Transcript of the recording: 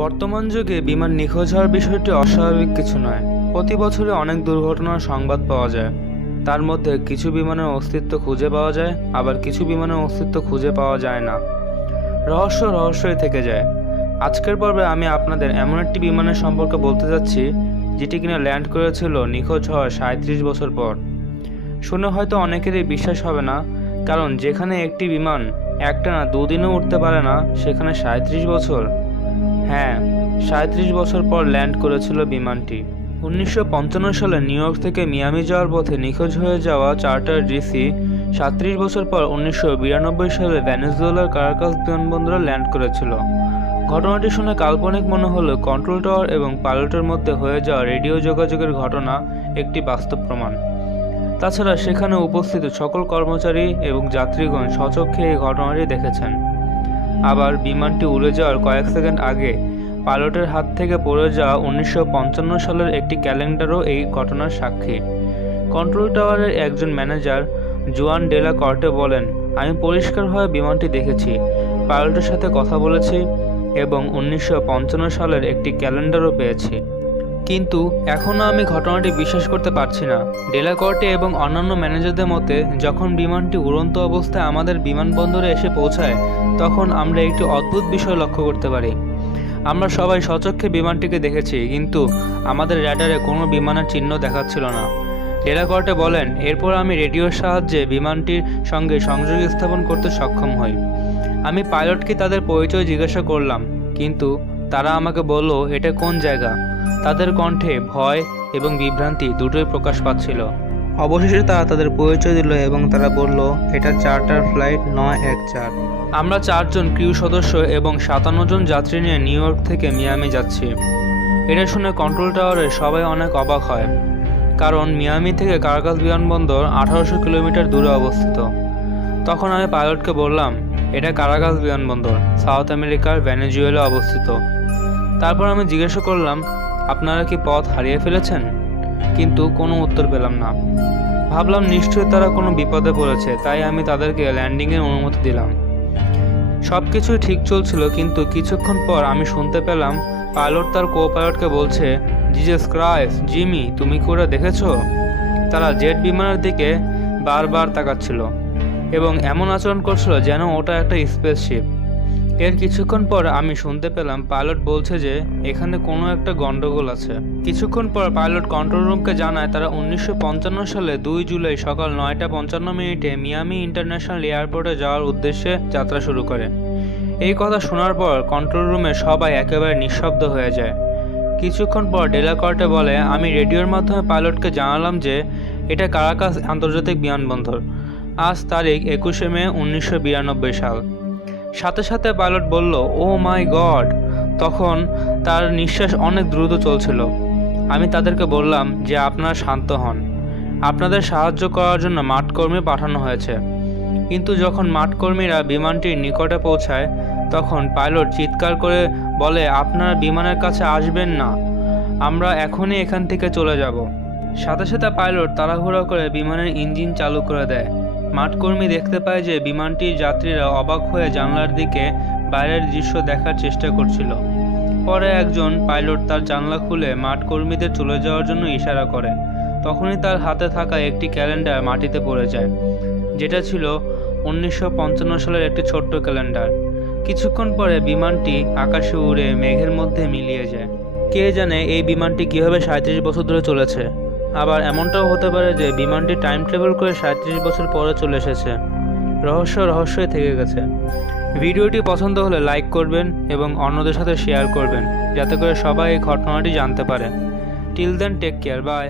বর্তমান যুগে বিমান নিখোঁজ হওয়ার বিষয়টি অস্বাভাবিক কিছু নয়। প্রতি বছরে অনেক দুর্ঘটনার সংবাদ পাওয়া যায়। তার মধ্যে কিছু বিমানের অস্তিত্ব খুঁজে পাওয়া যায়, আবার কিছু বিমানের অস্তিত্ব খুঁজে পাওয়া যায় না। রহস্যই থেকে যায়। আজকের পর্বে আমি আপনাদের এমন একটি বিমানের সম্পর্কে বলতে যাচ্ছি যেটি কিনা ল্যান্ড করেছিল নিখোঁজ হওয়ার 37 বছর পর। শুনে হয়তো অনেকেরই বিশ্বাস হবে না, কারণ যেখানে একটি বিমান একটানা দুদিনও উঠতে পারে না, সেখানে 37 বছর। হ্যাঁ, 37 বছর পর ল্যান্ড করেছিল বিমানটি। 1955 সালে নিউ ইয়র্ক থেকে মিয়ামি যাওয়ার পথে নিখোঁজ হয়ে যাওয়া চার্টার ডিসি 37 বছর পর 1992 সালে ভেনেজুয়েলার কারাকাস বিমানবন্দরে ল্যান্ড করেছিল। ঘটনাটি শুনে কাল্পনিক মনে হলেও কন্ট্রোল টাওয়ার এবং পাইলটের মধ্যে হয়ে যাওয়া রেডিও যোগাযোগের ঘটনা একটি বাস্তব প্রমাণ। তাছাড়া সেখানে উপস্থিত সকল কর্মচারী এবং যাত্রীগণ স্বচক্ষে এই ঘটনাটি দেখেছেন। আবার বিমানটি উড়ে যাওয়ার কয়েক সেকেন্ড আগে পাইলটের হাত থেকে পড়ে যাওয়া 1955 সালের একটি ক্যালেন্ডারও এই ঘটনার সাক্ষী। কন্ট্রোল টাওয়ারের একজন ম্যানেজার জুয়ান ডেলা কর্টে বলেন, আমি পরিষ্কারভাবে বিমানটি দেখেছি, পাইলটের সাথে কথা বলেছি এবং 1955 সালের একটি ক্যালেন্ডারও পেয়েছি। কিন্তু এখনও আমি ঘটনাটি বিশ্বাস করতে পারছি না। ডেলাকর্টে এবং অন্যান্য ম্যানেজারদের মতে, যখন বিমানটি উড়ন্ত অবস্থায় আমাদের বিমানবন্দরে এসে পৌঁছায়, তখন আমরা একটি অদ্ভুত বিষয় লক্ষ্য করতে পারি। আমরা সবাই স্বচক্ষে বিমানটিকে দেখেছি, কিন্তু আমাদের র্যাডারে কোনো বিমানের চিহ্ন দেখাচ্ছিল না। ডেলাকর্টে বলেন, এরপর আমি রেডিওর সাহায্যে বিমানটির সঙ্গে সংযোগ স্থাপন করতে সক্ষম হই। আমি পাইলটকে তাদের পরিচয় জিজ্ঞাসা করলাম, কিন্তু তারা আমাকে বলল এটা কোন জায়গা। তাদের কণ্ঠে ভয় এবং বিভ্রান্তি দুটোই প্রকাশ পাচ্ছিল। অবশেষে তারা তাদের পরিচয় দিল এবং তারা বলল এটা চার্টার ফ্লাইট 914। আমরা 4 জন ক্রিউ সদস্য এবং 57 জন যাত্রী নিয়ে নিউ ইয়র্ক থেকে মিয়ামি যাচ্ছি। এটা শুনে কন্ট্রোল টাওয়ারে সবাই অনেক অবাক হয়, কারণ মিয়ামি থেকে কারাকাস বিমানবন্দর 1800 কিলোমিটার দূরে অবস্থিত। তখন আমি পাইলটকে বললাম, এটা কারাকাস বিমানবন্দর, সাউথ আমেরিকার ভেনেজুয়েলা অবস্থিত। তারপর আমি জিজ্ঞাসা করলাম, আপনারা কি পথ হারিয়ে ফেলেছেন? কিন্তু কোনো উত্তর পেলাম না। ভাবলাম নিশ্চয়ই তারা কোনো বিপদে পড়েছে, তাই আমি তাদেরকে ল্যান্ডিংয়ের অনুমতি দিলাম। সব কিছুই ঠিক চলছিল, কিন্তু কিছুক্ষণ পর আমি শুনতে পেলাম পাইলট তার কো পাইলটকে বলছে, জিজাস ক্রাইস্ট, জিমি, তুমি কি ওটা দেখেছো? তারা জেট বিমানের দিকে বারবার তাকাচ্ছিল এবং এমন আচরণ করছিল যেন ওটা একটা স্পেসশিপ। এর কিছুক্ষণ পর আমি শুনতে পেলাম পাইলট বলছে যে এখানে কোনো একটা গন্ডগোল আছে। কিছুক্ষণ পর পাইলট কন্ট্রোল রুমকে জানায় তারা 1955 সালে 2 জুলাই সকাল 9:55 মিয়ামি ইন্টারন্যাশনাল এয়ারপোর্টে যাওয়ার উদ্দেশ্যে যাত্রা শুরু করে। এই কথা শোনার পর কন্ট্রোল রুমে সবাই একেবারে নিঃশব্দ হয়ে যায়। কিছুক্ষণ পর ডেলাকর্টে বলে, আমি রেডিওর মাধ্যমে পাইলটকে জানালাম যে এটা কারাকাস আন্তর্জাতিক বিমানবন্দর। আজ তারিখ 21 মে 1992 সাল। সাথে সাথে পাইলট বলল, ও মাই গড। তখন তার নিঃশ্বাস অনেক দ্রুত চলছিল। আমি তাদেরকে বললাম যে আপনারা শান্ত হন, আপনাদের সাহায্য করার জন্য মাঠকর্মী পাঠানো হয়েছে। কিন্তু যখন মাঠকর্মীরা বিমানটির নিকটে পৌঁছায়, তখন পাইলট চিৎকার করে বলে, আপনারা বিমানের কাছে আসবেন না, আমরা এখনই এখান থেকে চলে যাব। সাথে সাথে পাইলট তাড়াহুড়ো করে বিমানের ইঞ্জিন চালু করে দেয়। মাঠকর্মী দেখতে পায় যে বিমানটির যাত্রীরা অবাক হয়ে জানলার দিকে বাইরের দৃশ্য দেখার চেষ্টা করছিল। পরে একজন পাইলট তার জানলা খুলে মাঠকর্মীদের চলে যাওয়ার জন্য ইশারা করে। তখনই তার হাতে থাকা একটি ক্যালেন্ডার মাটিতে পড়ে যায়, যেটা ছিল 1955 সালের একটি ছোট্ট ক্যালেন্ডার। কিছুক্ষণ পরে বিমানটি আকাশে উড়ে মেঘের মধ্যে মিলিয়ে যায়। কে জানে এই বিমানটি কিভাবে 37 বছর ধরে চলেছে। আবার এমনটাও হতে পারে যে বিমানটি টাইম ট্রাভেল করে 37 বছর পরে চলে এসেছে। রহস্যই থেকে গেছে। ভিডিওটি পছন্দ হলে লাইক করবেন এবং অন্যদের সাথে শেয়ার করবেন, যাতে করে সবাই এই ঘটনাটি জানতে পারে। Till then, take care, by.